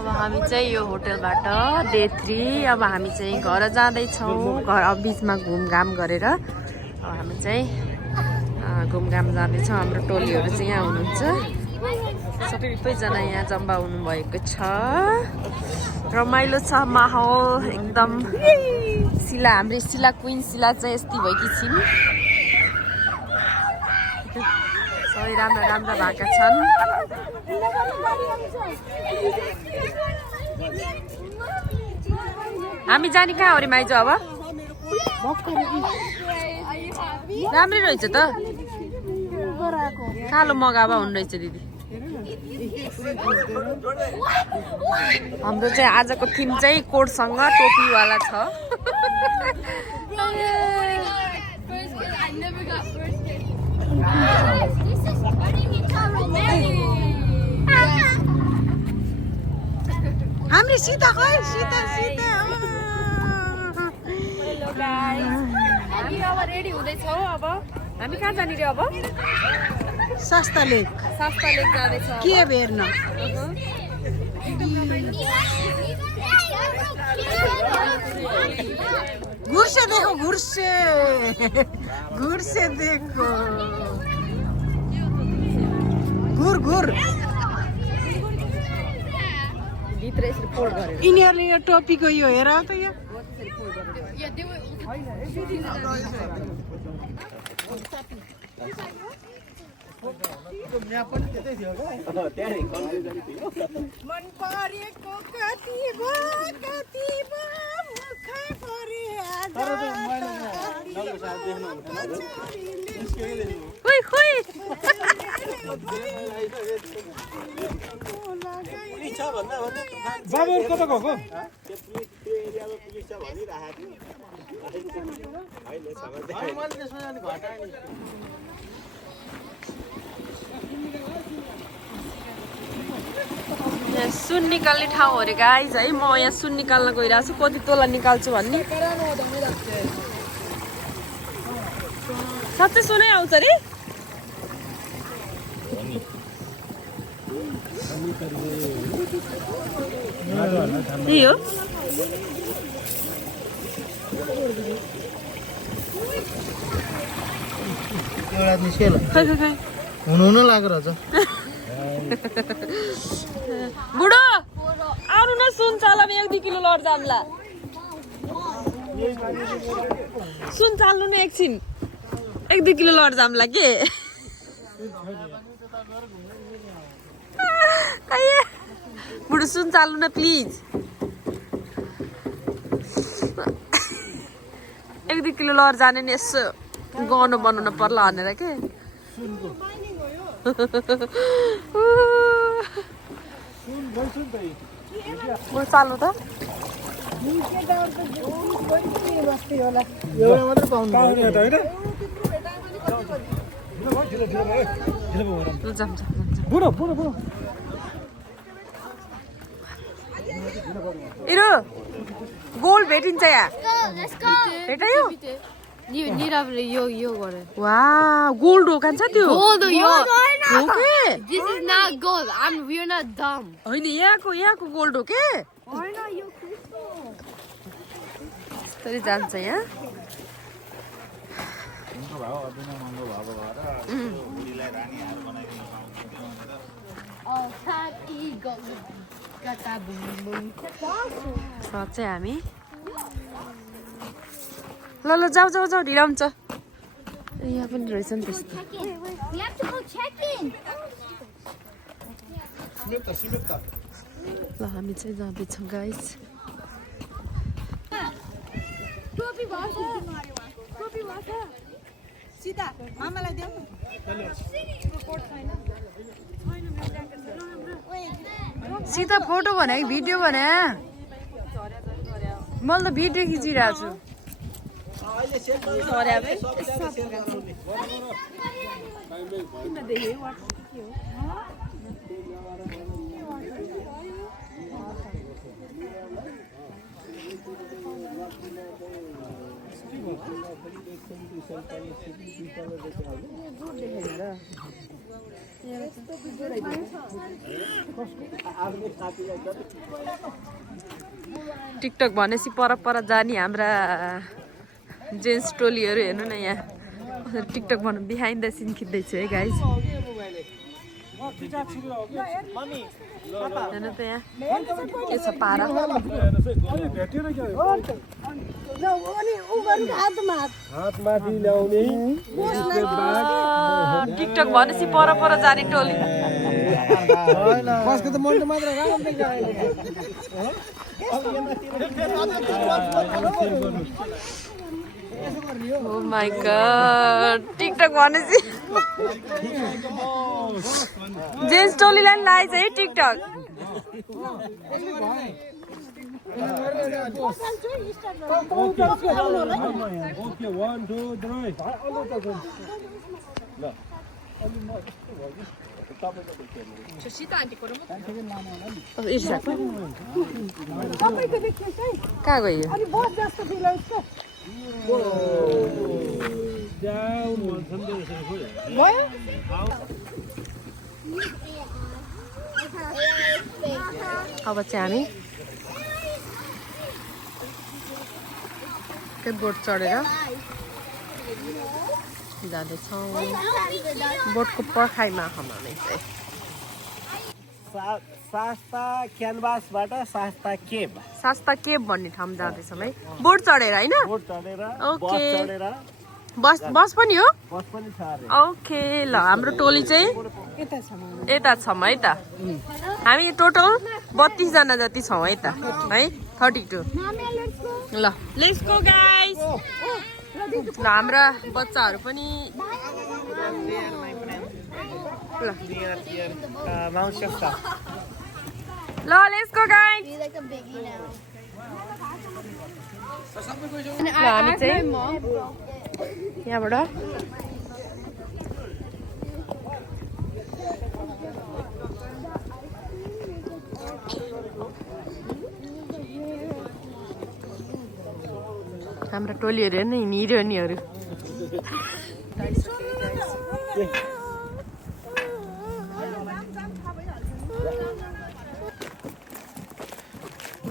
अब हामी चाहिँ यो होटलबाट डे 3 अब हामी चाहिँ घर जाँदैछौँ। घर बिचमा घुमघाम गरेर अब हामी चाहिँ घुमघाम जाँदैछौँ। हाम्रो टोलीहरू चाहिँ यहाँ हुनुहुन्छ, सबैजना यहाँ जम्मा हुनुभएको छ। रमाइलो छ माहौल एकदम। शिला, हाम्रो शिला क्विन शिला चाहिँ यस्तै भएकी छिन्। सबै राम्रा राम्रा भएका छन्। हामी जाने कहाँ हो रे माइजू? अब राम्रै रहेछ त, कालो मगावा हुनु रहेछ दिदी। हाम्रो चाहिँ आजको थिम चाहिँ कोटसँग टोपीवाला छ। हामी सीता खै सीता सीता हेलो गाइस, हामी अब रेडी हुँदैछौँ। अब हामी कहाँ जाने रे? अब सस्ता लेक जाँदैछौँ। के हेर्न? घुर्से देखो, घुर्से घुर्से देखो, घुर घुर। भित्र यसरी फोल्ड गरेर यिनीहरूले यो टोपीको यो हेर त यो मन परेको कति मुखै परे खोइ खोइ बाबु कता गएको? सुन निकाल्ने ठाउँ हो रे गाइज है। म यहाँ सुन निकाल्न गइरहेको छु, कति तोला निकाल्छु भन्ने। साँच्चै सुनै आउँछ रे? त्यही हो। एउटा निस्केल खै खै खै हुनु लागेर छ। बुढो आउनु न, सुन चालम 1-2 किलो लड जाम्ला। सुन चाल्नु न एकछिन, 1-2 किलो लड जाम्ला के। बुढो सुन चाल्नु न प्लिज। 1-2 किलो लड जाने नि, यसो गहनो बनाउन पर्ला भनेर के। चाल्नु त एउटा मात्रै पाउनु इरो गोल्ड भेटिन्छ यहाँ। भेटायो? यो गरे। वाह, गोल्ड हो कान्छ त्यो? Gold यो। हो के? This is not gold. We're not dumb. होइन, यहाँको गोल्ड हो के? होइन यो क्रिस्टल। यसरी जान्छ यहाँ। चाहिँ हामी ल जाऊ ढिलो हुन्छ। यहाँ पनि रहेछ नि त्यस्तो। ल हामी चाहिँ जाँदैछौँ गाइस। सीता मामालाई देऊ। सीता फोटो भने कि भिडियो भने? मैले त भिडियो खिचिरहेको छु। टिकटक भनेपछि पर जाने हाम्रा जेन्ट्स टोलीहरू हेर्नु न यहाँ टिकटक भन्नु बिहाइन्ड द सिन खिच्दैछु है गाइज हेर्नु त यहाँ के छ पारा टिकटक भनेपछि पर जाने टोली Oh my god, TikTok भनेपछि जेन्ट्स टोलीलाई लाएछ है टिकटक कहाँ गयो अब चाहिँ हामी बोट चढेर जाँदैछौँ बोटको पर्खाइमा हामी चाहिँ शास्ता क्यानभासबाट शास्ता केभ भन्ने ठाउँ जाँदैछौँ है बोट चढेर होइन ओके बस पनि हो ओके ल हाम्रो टोली चाहिँ यता छौँ है त हामी टोटल 32 जना जति छौँ है त है 32 ल लेट्स गो गाइस ल हाम्रा बच्चाहरू पनि ल लेट्स गो गाइस ल हामी चाहिँ यहाँबाट हाम्रो टोलीहरू हेर्नु हिँडिरहनेहरू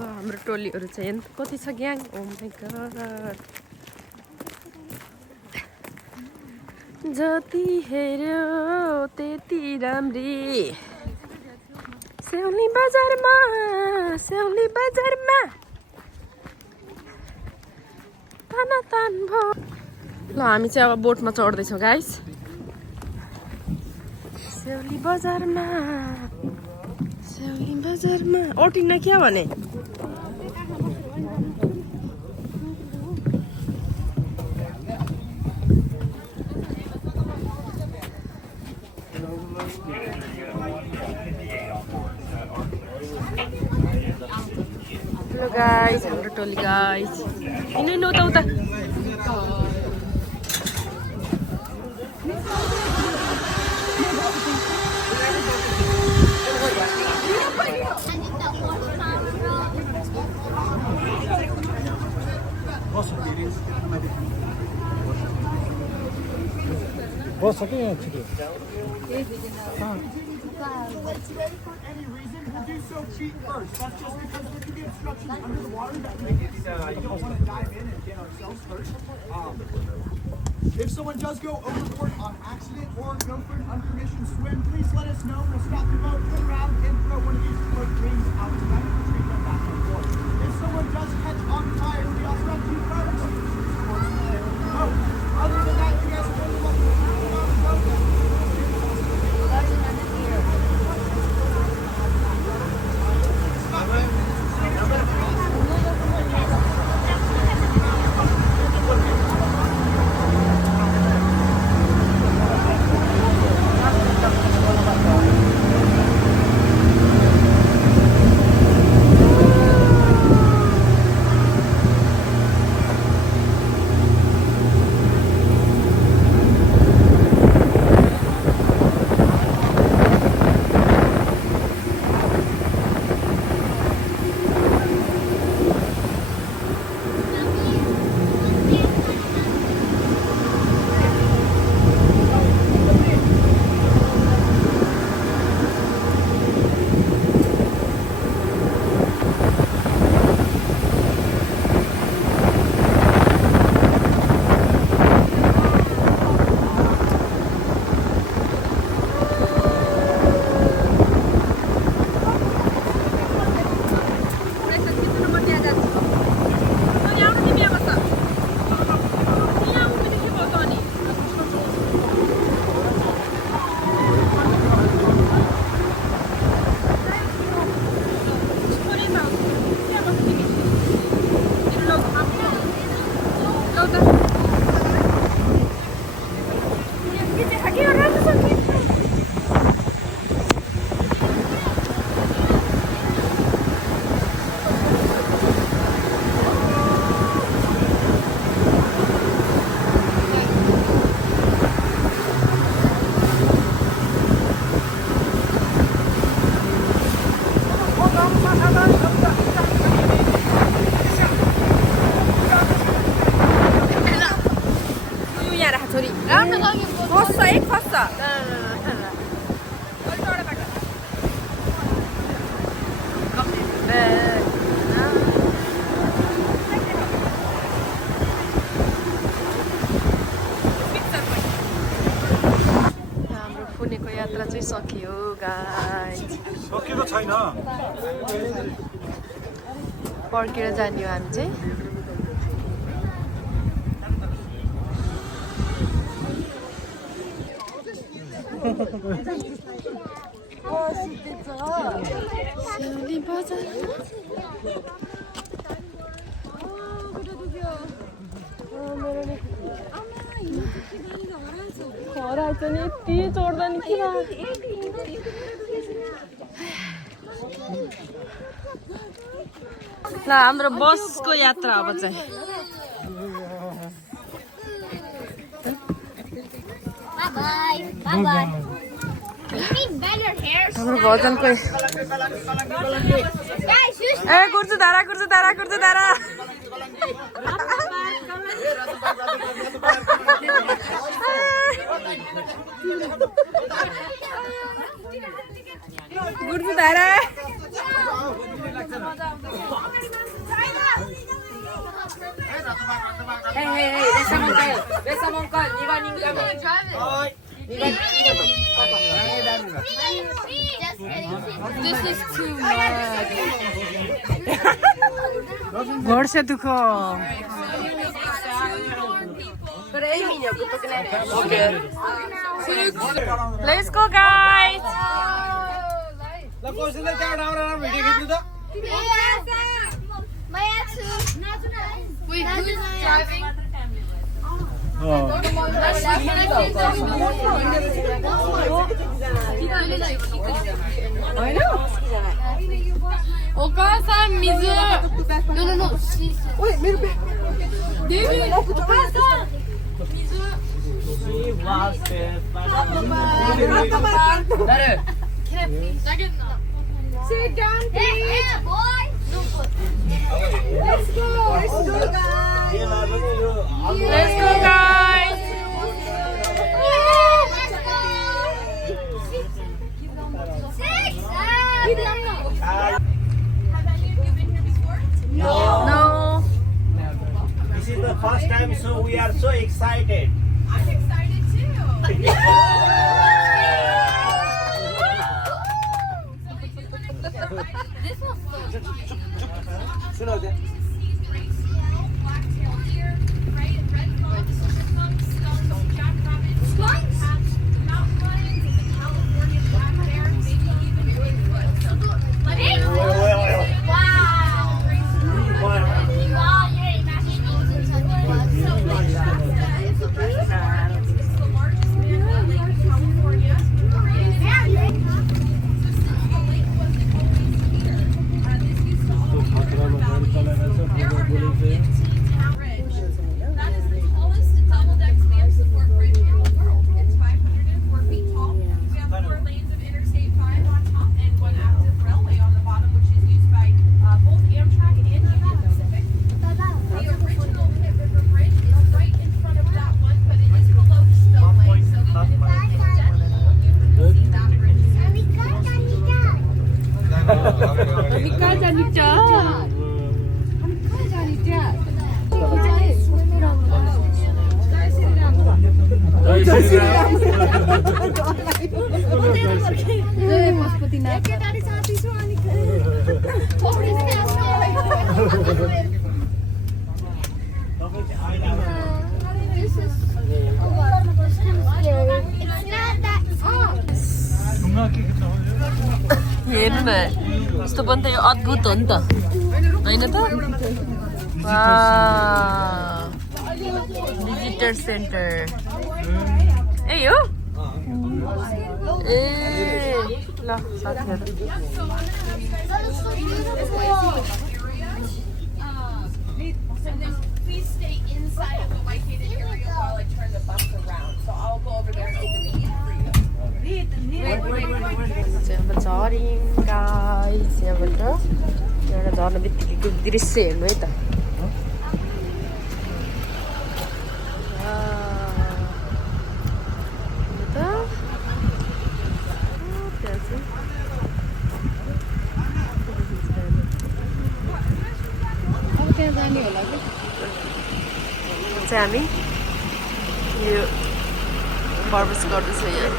हाम्रो टोलीहरू चाहिँ कति छ ग्याङ ओ माइ गॉड जति हेर्यो त्यति राम्री स्याउली बजारमा तान भयो ल हामी चाहिँ अब बोटमा चढ्दैछौँ गाइस स्याउली बजारमा ओटिन्न क्या भने हेलो गाइस हाम्रो टोली गाइस हिँड्नु त उता बस सके यहाँ छिटो do so cheap first. That's just because we're giving instructions under the water that make it so we don't want to dive in and get ourselves hurt. If someone does go overboard on accident or go for an unpermission swim, please let us know. We'll stop the boat, turn around, and throw one of these float rings out to them and retrieve them back on board. If someone does catch on fire, we also have 2 first. Other than that, you guys are going to love the boat. पर्खेर जाने हो हामी चाहिँ हराएको नि यति चोड्दा नि किन ल हाम्रो बसको यात्रा अब चाहिँ हाम्रो भजनको ए कुर्छु धारा कुर्छु धारा कुर्छु धारा कुर्छु धारा This is too much. घरसे दुख Let's go guys Wait, who's driving? Okasa, Mizu. No. Wait, David. Okasa. Mizu. Second. Sit down, please. Hey, boy. Let's go, guys. Let's go guys No. This is the first time, so we are so excited. I'm excited too. This one's so हेर्नु न यस्तो पनि त यो अद्भुत हो नि त हैन त भिजिटर सेन्टर ए हो ए ल साथीहरु please stay inside of the vacated area while I turn the bus around. So I'll go over there and open the gate for you. अब झर्यौँ गाइस यहाँबाट एउटा झर्न बित्तिकैको दृश्य हेर्नु है त हामी यो प्रवेश गर्दैछ यहाँ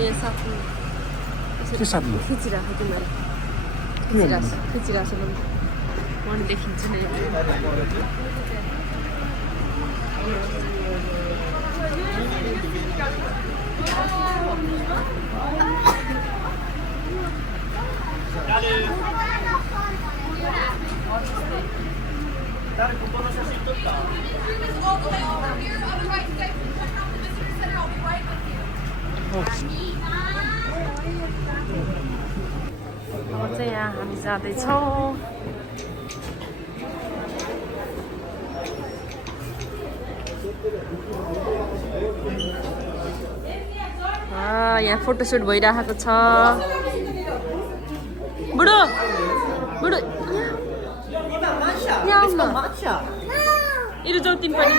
यहाँ साथमा के साथमा? खिचिरहेको थियो मैले खिचिरहेको छु मन देखिन्छ नि अब चाहिँ यहाँ हामी जाँदैछौँ यहाँ फोटोसुट भइरहेको छ बुढो बुढो यहाँ आउनु इरु जाऊ तिमी पनि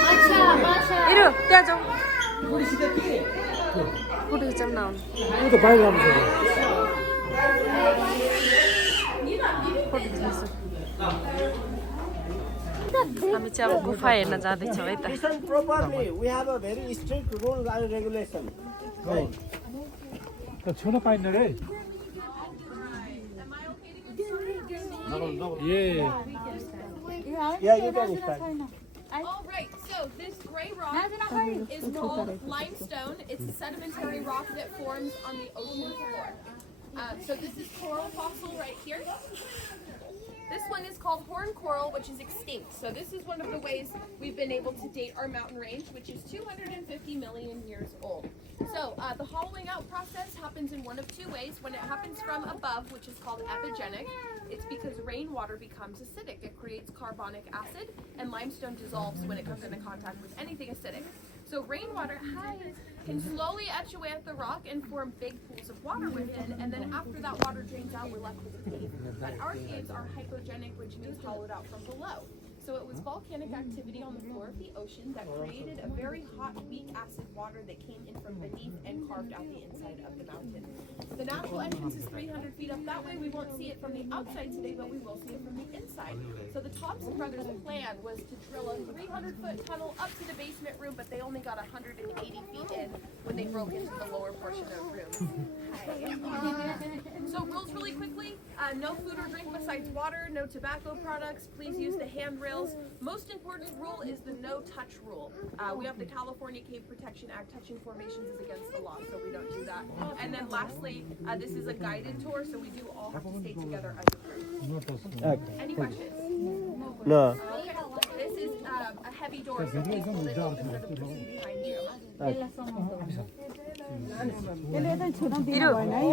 इरु त्यहाँ जाऊ फोटो खिचाउन आउनु फोटो खिच्दैछु हामी चाहिँ अब गुफा हेर्न जाँदैछौँ है त Listen properly. We have a very strict rules and regulation. Right. छुन पाइन्न रे Yeah, you can start. All right, so this gray rock is called limestone. It's a sedimentary rock that forms on the ocean floor. So this is coral fossil right here. This one is called horn coral, which is extinct. So this is one of the ways we've been able to date our mountain range, which is 250 million years old. So the hollowing out process happens in one of two ways. When it happens from above, which is called epigenic, it's because rainwater becomes acidic. It creates carbonic acid, and limestone dissolves when it comes into contact with anything acidic. So rainwater can slowly etch away at the rock and form big pools of water within, and then after that water drains out, we're left with a cave. But our caves are hypogenic, which means hollowed out from below. So it was volcanic activity on the floor of the ocean that created a very hot, weak acid water that came in from beneath and carved out the inside of the mountain. The natural entrance is 300 feet up that way. We won't see it from the outside today, but we will see it from the inside. So the Thompson brothers' plan was to drill a 300-foot tunnel up to the basement room, but they only got 180 feet in when they broke into the lower portion of the room. So rules really quickly, no food or drink besides water, no tobacco products, please use the handrails. Most important rule is the no touch rule. We have the California Cave Protection Act. Touching formations is against the law, so we don't do that. And then lastly, this is a guided tour, so we do all have to stay together as a group. Any questions? No. Okay. This is a heavy door, so please hold it open for the person behind you. इरु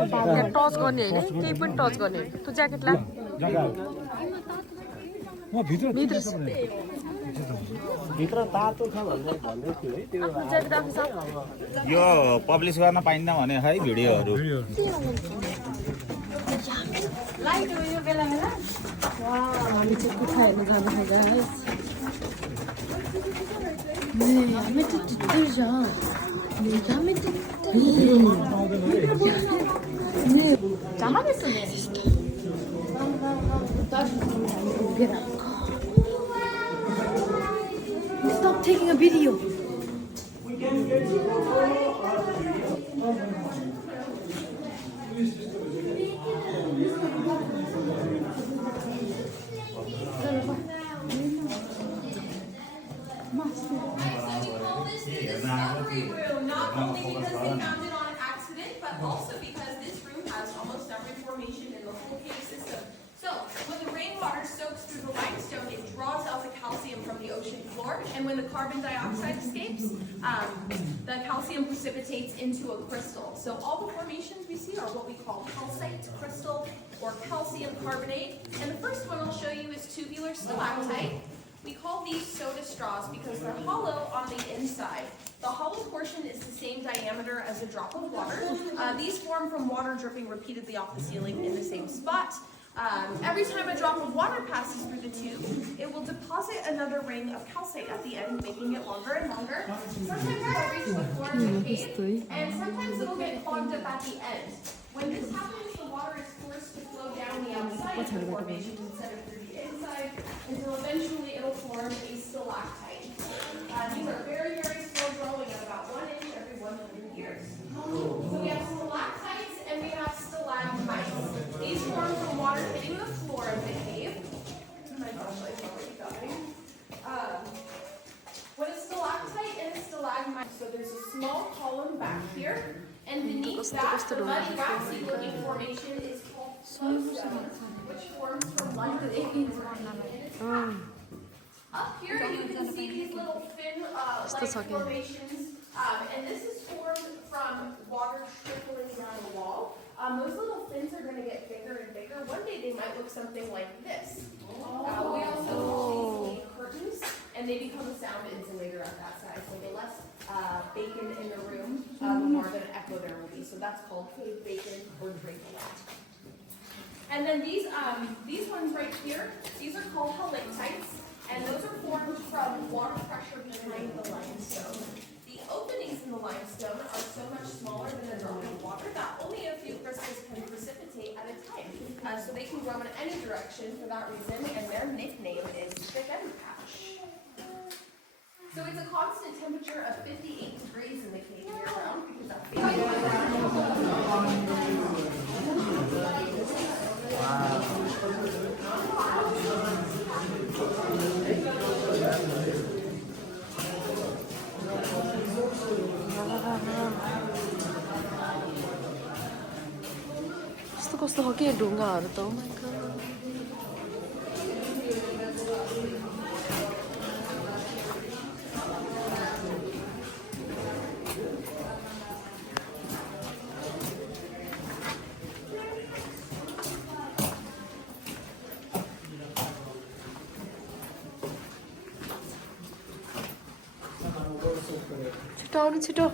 यहाँ touch गर्ने होइन केही पनि touch गर्ने होइन तँ jacket ला भित्र भित्र तातो छ भन्दै थियो है त्यो ज्याकेट आफू छ यो पब्लिस गर्न पाइन्न भने है भिडियोहरू हामी चाहिँ गुफा हेर्न जाँदाखेरि गाइस हामी त त्यत्तै हामी त Jama 됐어 네. Stop taking a video. Not only because they found it on accident, but also because this room has almost every formation in the whole cave system. So when the rainwater soaks through the limestone, it draws out the calcium from the ocean floor, and when the carbon dioxide escapes, the calcium precipitates into a crystal. So all the formations we see are what we call calcite crystal or calcium carbonate. And the first one I'll show you is tubular stalactite. We call these soda straws because they're hollow on the inside. The hollow portion is the same diameter as a drop of water. These form from water dripping repeatedly off the ceiling in the same spot. Every time a drop of water passes through the tube, it will deposit another ring of calcite at the end, making it longer and longer. Sometimes it'll reach the floor of the cave, and sometimes it'll get clogged up at the end. When this happens, the water is forced to flow down the outside of the formation instead of through the inside, until eventually it'll form a stalactite. These are very, very slow growing at about 1 inch every 100 years. So we have stalactite. back here. And beneath that, the muddy, waxy looking formation is called limestone, which forms from limestone. Up here, you can see these little fin-like formations, and this is formed from water trickling down a wall. Those little fins are going to get bigger and bigger. One day they might look something like this. We also call these curtains, and they become a sound insulator at that size. So the less bacon in the room, the more of an echo there will be. So that's called cave bacon or drape-a-lot. And then these ones right here, these are called halictites, and those are formed from water pressure behind the limestone. The openings in the limestone are so much smaller than a drop of water that only a few crystals can precipitate at a time. So they can grow in any direction for that reason, and their nickname is Thick End Patch. So it's a constant temperature of 58 degrees in the cave year round because that's कस्तो हो के ढुङ्गाहरू त छिटो आउनु छिटो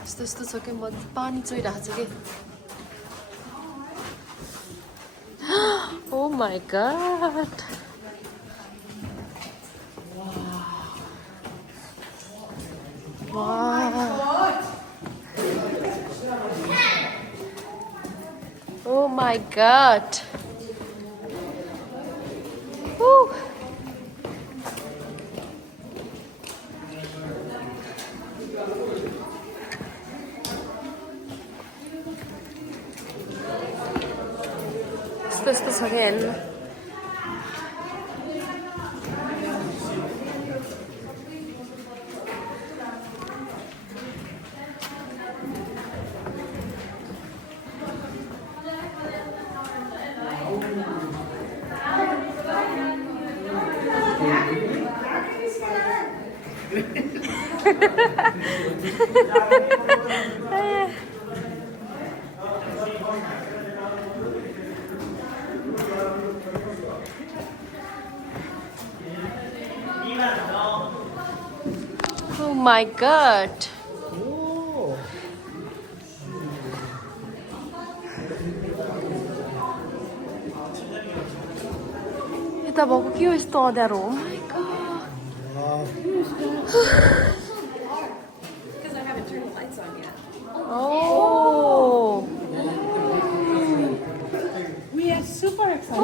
यस्तो यस्तो छ कि म पानी चुहिरहेको छ कि ओ माई गॉड ओ माई गॉड यस्तो छ क्या हेर्नु Oh my god. यता भएको के हो यस्तो अँध्यारो हो my god. because I haven't turned the lights on yet. Oh. We are super excited.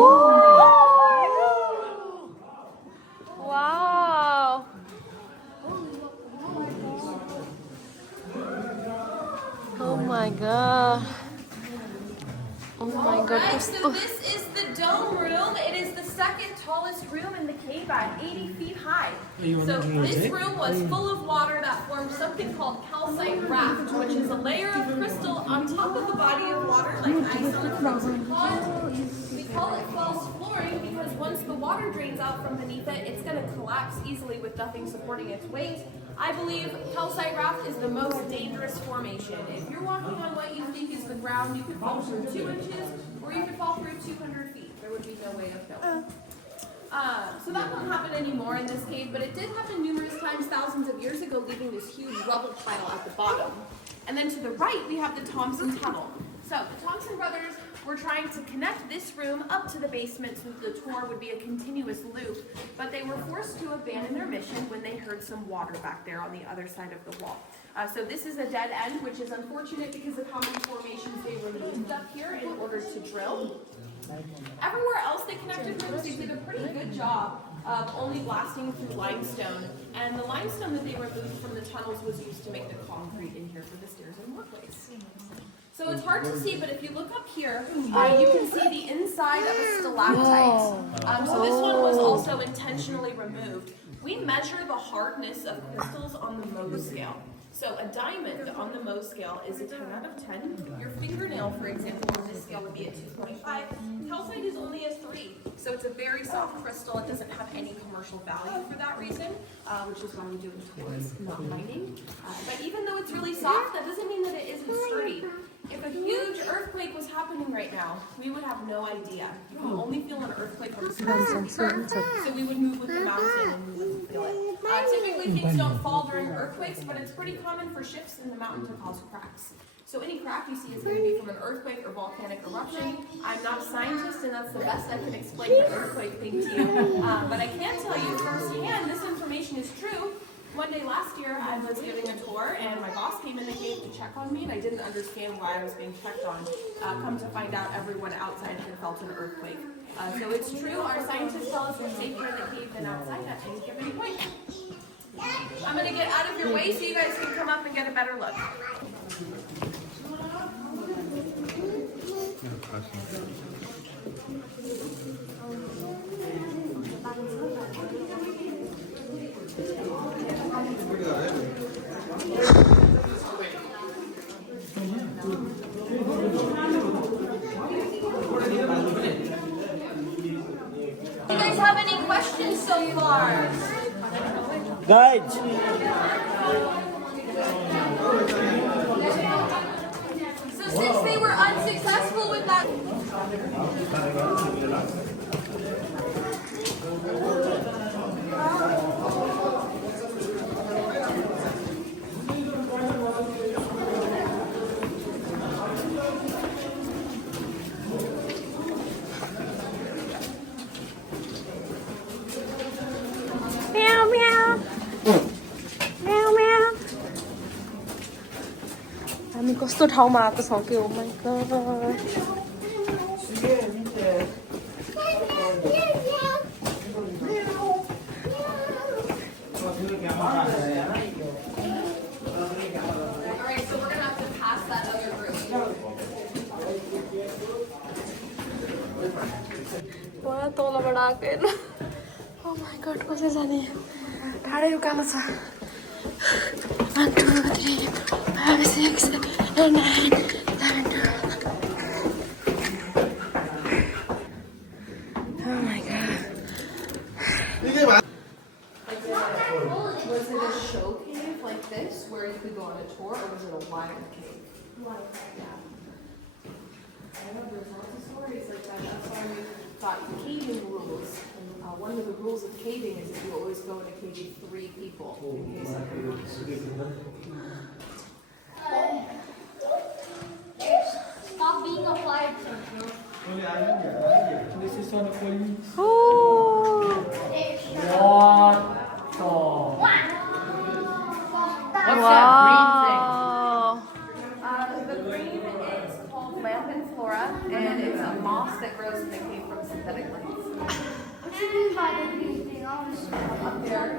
Wow. Oh my god. Oh my god. Alright, so this is the dome room. It is the second tallest room in the cave at 80 feet high. So this room was full of water that formed something called calcite raft, which is a layer of crystal on top of a body of water like ice on a frozen pond. We call it false flooring because once the water drains out from beneath it, it's going to collapse easily with nothing supporting its weight. I believe calcite raft is the most dangerous formation. If you're walking on what you think is the ground, you could fall through 2 inches or you could fall through 200 feet. There would be no way of knowing. So that won't happen anymore in this cave, but it did happen numerous times thousands of years ago, leaving this huge rubble pile at the bottom. And then to the right, we have the Thompson Tunnel. So the Thompson brothers were trying to connect this room up to the basement so that the tour would be a continuous loop, but they were forced to abandon their mission when they heard some water back there on the other side of the wall. So this is a dead end, which is unfortunate because of how many formations they removed up here in order to drill. Everywhere else they connected rooms, they did a pretty good job of only blasting through limestone, and the limestone that they removed from the tunnels was used to make the concrete in here for the stairs and walkways. So it's hard to see, but if you look up here, you can see the inside of a stalactite. So this one was also intended intentionally removed. We measure the hardness of crystals on the Mohs scale. So a diamond on the Mohs scale is a 10 out of 10. Your fingernail, for example, on this scale would be a 2.5. Calcite is only a 3. So it's a very soft crystal. It doesn't have any commercial value for that reason, which is why we do it towards not mining. But even though it's really soft, that doesn't mean that it isn't sturdy. If a huge earthquake was happening right now, we would have no idea. You can only feel an earthquake from so we would move with the mountain and we wouldn't feel it. Typically things don't fall during earthquakes, but it's pretty common for shifts in the mountain to cause cracks. So any crack you see is going to be from an earthquake or volcanic eruption. I'm not a scientist, and that's the best I can explain the earthquake thing to you. But I can tell you firsthand, this information is true. One day last year, I was giving a tour, and my boss came in the cave to check on me, and I didn't understand why I was being checked on. Come to find out, everyone outside had felt an earthquake. So it's true, our scientists tell us we're safer in the cave than outside at any given point. I'm going to get out of your way so you guys can come up and get a better look. Do you guys have any questions so far? Guys, So since they were unsuccessful with that... Meow, meow. Meow, meow. हामी कस्तो ठाउँमा आएको छौँ कि ओ माइ God Alright, so we're going to have to pass that other room. पुरा तलबाट आएको हेर्नु ओ माई गॉड कसै जाने टाढै उकालो छ 1 2 3 5 6 7 9 10 Oh my god. Was it a show cave like this where you could go on a tour, or was it a wild cave? Yeah. I know there's lots of stories like that. That's why we got caving rules. And one of the rules of caving is that you always go in a cave with 3 people. In case something Stop being a flight. Wow. The green is called Lamp flora, and it's a moss that grows in the cave from synthetic lights. What do you mean by the green thing? Up there.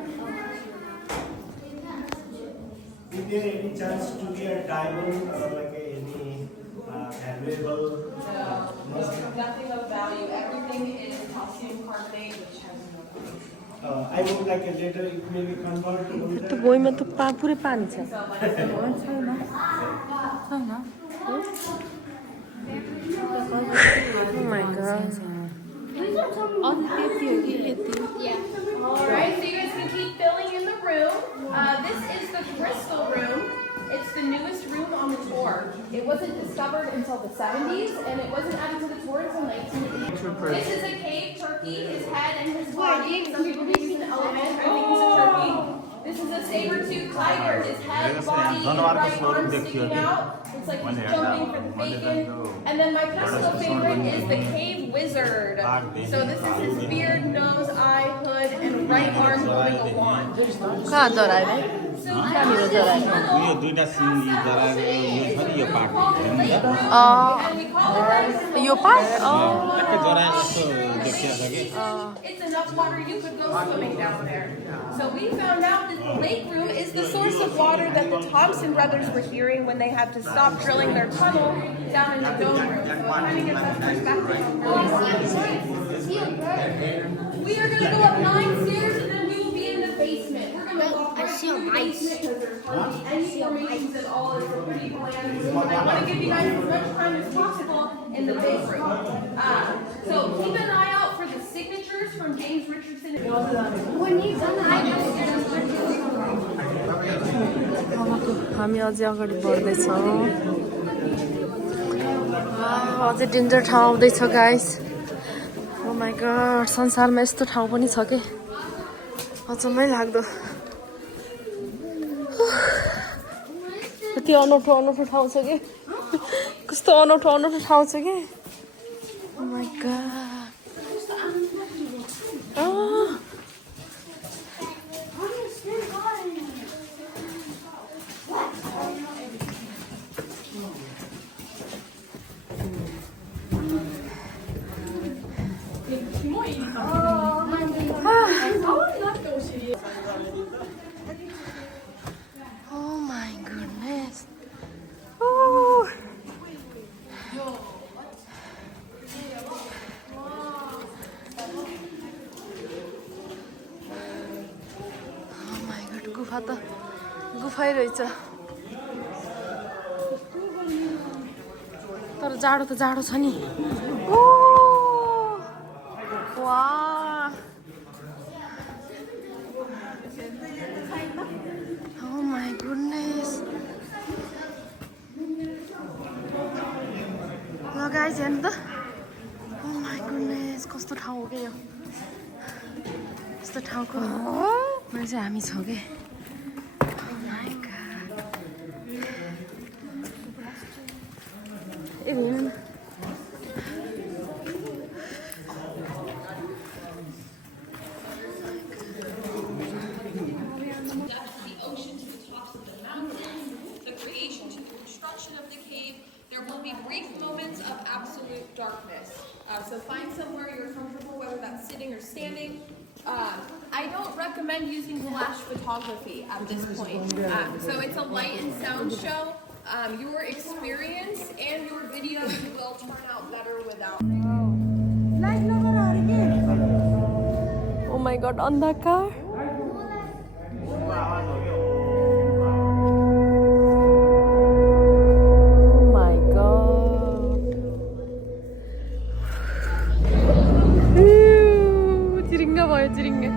is there any chance to be a diamond or like any valuable? Nothing of value. Everything is calcium carbonate, which has no value. I would like a later it may be converted त्यो भुइँमा त पुरै पानी छ So like Oh my god. Alright, so you guys can keep filling in the room. This is the crystal room. It's the newest room on the tour. It wasn't discovered until the 70s, and it wasn't added to the tour until 1980. This is a cave turkey, his head and his body. Some people think he's an elephant, I think he's a turkey. This is a saber-toothed tiger, his head, body, and right arm sticking out. It's like he's jumping for the bacon. And then my personal favorite is the cave wizard. So this is his beard, nose, eye, hood, and right arm holding a wand. कहाँ जरायो So this little यो दुईटा सिङ जराएर यो छ नि यो part and we call it यो part ट्याक्कै जराए जस्तो देखिया छ कि it's enough water you could go swimming down there. So we found out that the lake room is the source of water that the Thompson brothers were hearing when they had to stop drilling their tunnel down in the dome room. So it kind of gives us perspective on where we are. We are going to go up 9 stairs. all is pretty bland. And I want to give you guys as much time as possible in the big room. So keep an eye out for the signatures from James Richardson. When you've done that, I know हामी अझै अगाडि बढ्दैछौँ अझै danger ठाउँ आउँदैछ guys ओ माई God संसारमा यस्तो ठाउँ पनि छ के अचम्मै लाग्दो कति अनौठो अनौठो ठाउँ छ कि कस्तो अनौठो अनौठो ठाउँ छ कि ओ माई God Oh my goodness. Oh. Oh my god, गुफा त गुफै रहेछ तर जाडो त जाडो छ नि ओ वाह Oh my goodness. ल गाइस हेर्नु त Oh my goodness कस्तो ठाउँ हो के यो यस्तो ठाउँको मान्छे हामी छौँ के Oh my god. ए हेर्नु न There will be brief moments of absolute darkness. So find somewhere you're comfortable, whether that's sitting or standing. I don't recommend using flash photography at this point. So it's a light and sound show. Your experience and your videos will turn out better without. Oh my god, अंधकार भयो चिरिङ्गा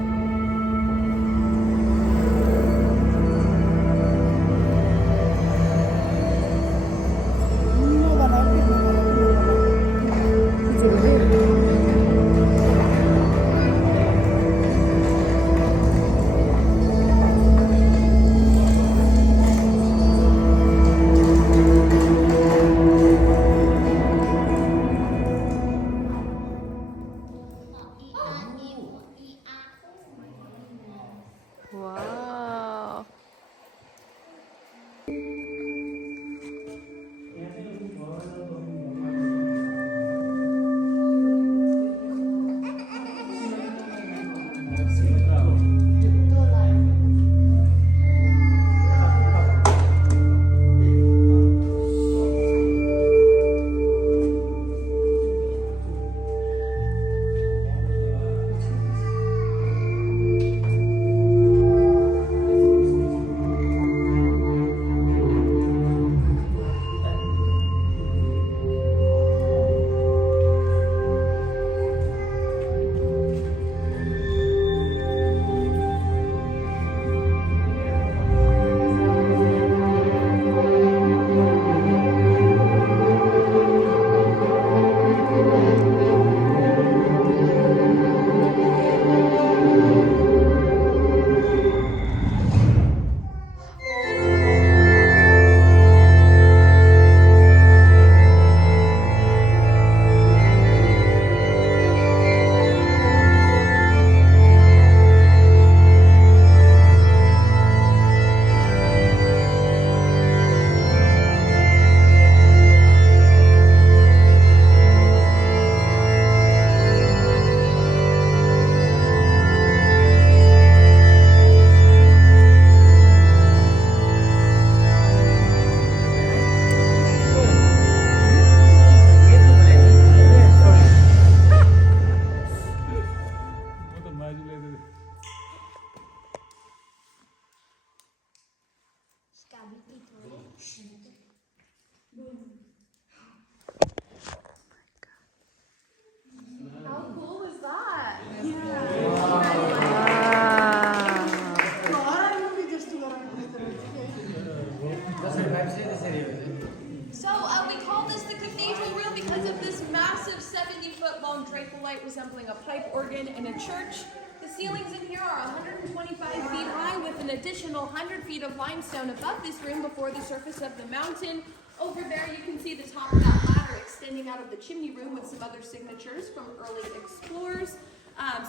in a church. The ceilings in here are 125 feet high with an additional 100 feet of limestone above this room before the surface of the mountain. Over there you can see the top of that ladder extending out of the chimney room with some other signatures from early explorers.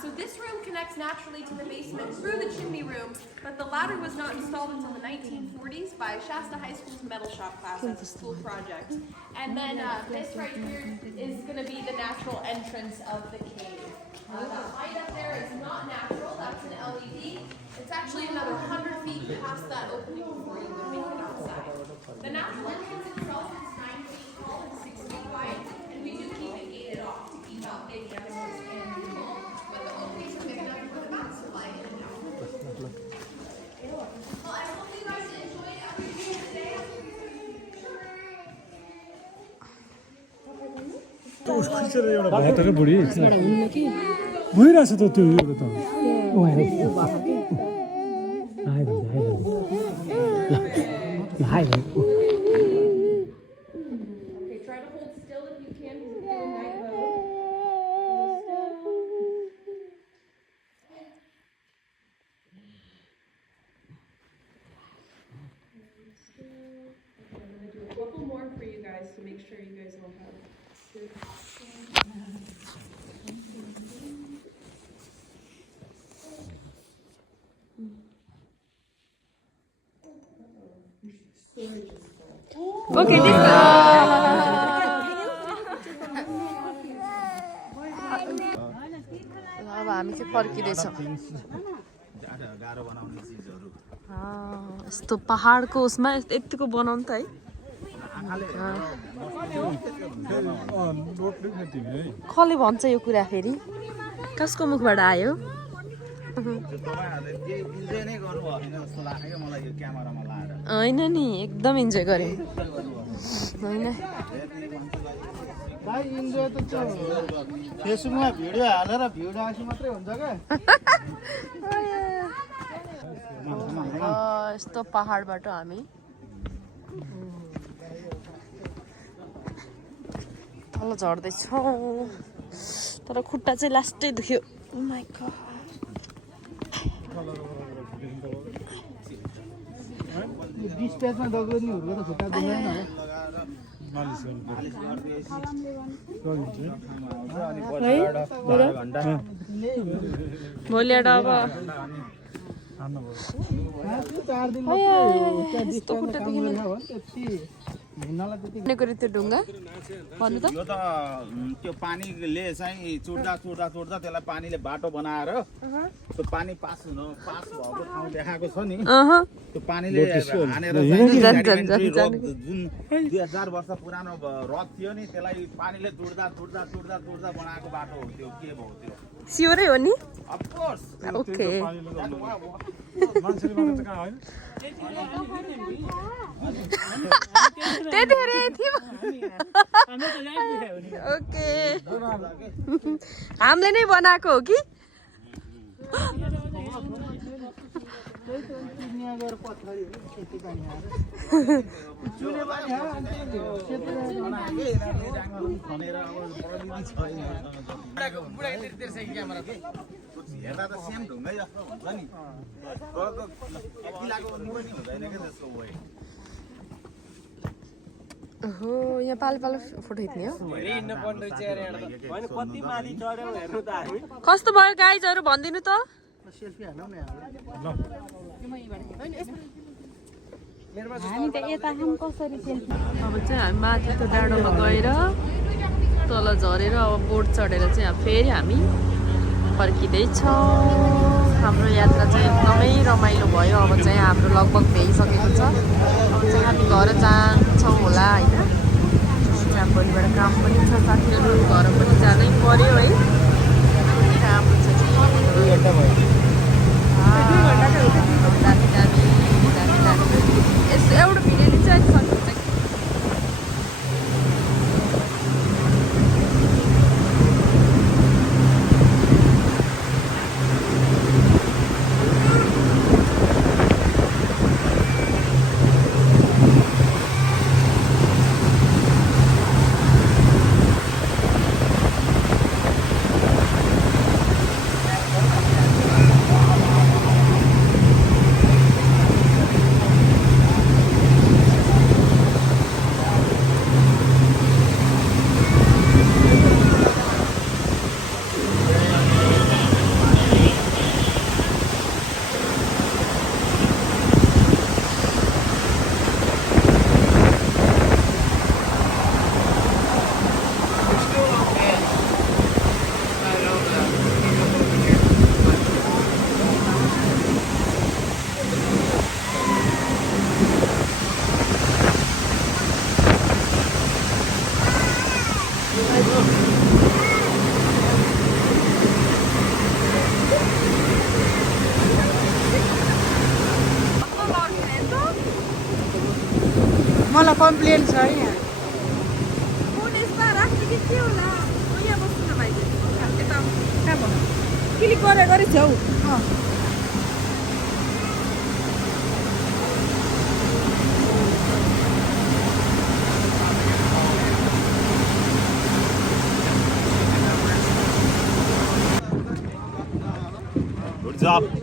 So this room connects naturally to the basement through the chimney room, but the ladder was not installed until the 1940s by Shasta High School's metal shop class as a school project. And then this right here is going to be the natural entrance of the cave. That light up there is not natural, that's an LED. It's actually another 100 feet past that opening before you would make it outside. The natural entrance itself is 9 feet tall and 6 feet wide, and we do keep it gated off to keep out big animals and people. But the openings are big enough for the bats to fly in and out. Well, I hope you guys enjoyed everything today. एउटा भयो त बुढी भइरहेछ त त्यो एउटा त Okay, try to hold still if you can because it's doing night mode. I'm going to do a couple more for you guys to make sure you guys will have good Okay, this अब हामी चाहिँ फर्किँदैछौँ गाह्रो बनाउने चिजहरू यस्तो पहाडको उसमा यतिको बनाउनु त है कसले भन्छ यो कुरा फेरि कसको मुखबाट आयो होइन नि एकदम इन्जोय गऱ्यौँ होइन फेसबुकमा भिडियो हालेर भिडियो आएपछि मात्रै हुन्छ क्या यस्तो पहाडबाट हामी तल झर्दैछौँ तर खुट्टा चाहिँ लास्टै दुख्यो माइ गॉड डिस्प्याचमा दगुर्नेहरूको त खुट्टा दुख्दैन भोलि अब यस्तो खुट्टा दुखेको त्यो ढुङ्गा भन्नु त यो त त्यो पानीले चाहिँ चुड्दा चुड्दा चुड्दा त्यसलाई पानीले बाटो बनाएर त्यो पानी पास भएको ठाउँ देखाएको छ नि त्यो पानीले हानेर जुन 2000 वर्ष पुरानो रथ थियो नि त्यसलाई पानीले चुड्दा चुड्दा चुड्दा चुड्दा बनाएको बाटो हो त्यो के भयो त्यो स्योरै हो नि अफ कोर्स ओके त्यतिखेर थियौँ ओके हामीले नै बनाएको हो कि हेर्दा त सेम ढुङ्गै जस्तो हुन्छ नि तर त किलाको पनि हुँदैन क्या त्यसको वेट हो यहाँ पालो पालो फोटो खिच्ने हो कस्तो भयो गाइजहरू भनिदिनु त सेल्फी हालौँ न अब चाहिँ हामी माथिको डाँडोमा गएर तल झरेर अब बोट चढेर चाहिँ अब फेरि हामी फर्किँदैछौँ हाम्रो यात्रा चाहिँ एकदमै रमाइलो भयो अब चाहिँ हाम्रो लगभग भ्याइसकेको छ अब चाहिँ हामी घर जान्छौँ होला होइन चाहिँ भोलिबाट काम पनि छ साथीहरू घर पनि जानै पर्यो है काम छ यस्तो एउटा भिडियोले चाहिँ सक्छ ल कम्प्लेन छ है यहाँ फोन यसमा राख्ने कि के होला यहाँ बस्नु न भाइ यता कहाँ भयो क्लिक गरे छौ Good job.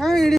कहाँ